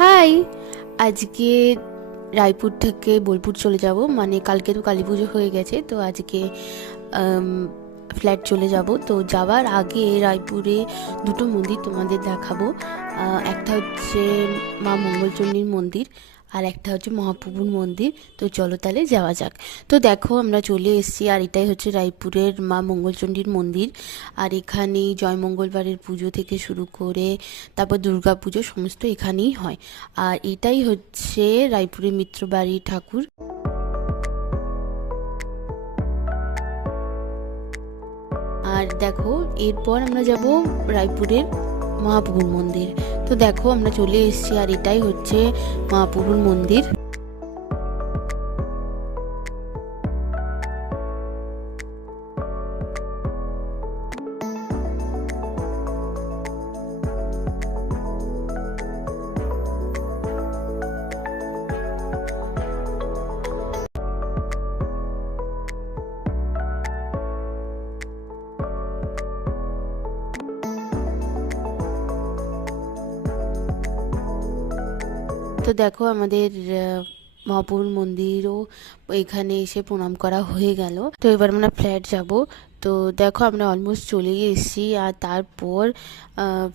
High. আজকে রায়পুর থেকে বোলপুর চলে যাব, মানে কালকে তো কালী পুজো হয়ে গেছে, তো আজকে ফ্ল্যাট চলে যাব। তো যাওয়ার আগে রায়পুরে দুটো মন্দির তোমাদের দেখাবো। একটা হচ্ছে মা মঙ্গলচণ্ডীর মন্দির, আর একটা হচ্ছে মহাপ্রভুর মন্দির। তো চলো তাহলে যাওয়া যাক। তো দেখো আমরা চলে এসেছি, আর এটাই হচ্ছে রায়পুরের মা মঙ্গলচণ্ডীর মন্দির। আর এখানেই জয় মঙ্গলবারের পুজো থেকে শুরু করে তারপর দুর্গা পুজো সমস্ত এখানেই হয়। আর এটাই হচ্ছে রায়পুরের মিত্রবাড়ির ঠাকুর। আর দেখো এরপর আমরা যাব রায়পুরের মহাপ্রভুর মন্দির। তো দেখো আমরা চলে এসেছি, আর এটাই হচ্ছে মহাপ্রভুর মন্দির। তো দেখো আমাদের মহাপ্রভুর মন্দিরও এখানে এসে প্রণাম করা হয়ে গেল। তো এবার আমরা ফ্ল্যাট যাব। তো দেখো আমরা অলমোস্ট চলেই এসেছি, আর তারপর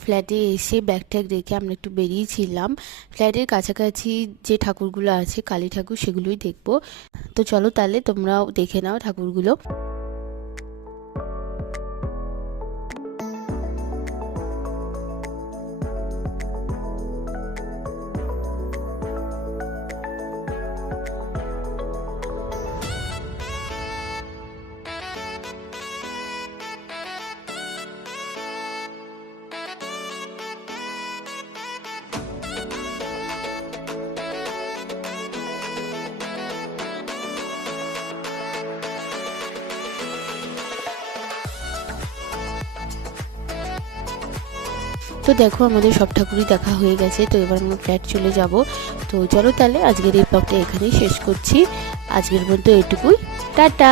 ফ্ল্যাটে এসে ব্যাগ ট্যাগ রেখে আমরা একটু বেরিয়েছিলাম ফ্ল্যাটের কাছাকাছি যে ঠাকুরগুলো আছে কালী ঠাকুর, সেগুলোই দেখবো। তো চলো তাহলে তোমরাও দেখে নাও ঠাকুরগুলো। তো দেখো আমাদের সব ঠাকুরই দেখা হয়ে গেছে। তো এবার আমরা ফ্ল্যাট চলে যাব। তো চলো তাহলে আজকের এই ব্লগটা এখানেই শেষ করছি। আজকের মতো এটুকুই, টাটা।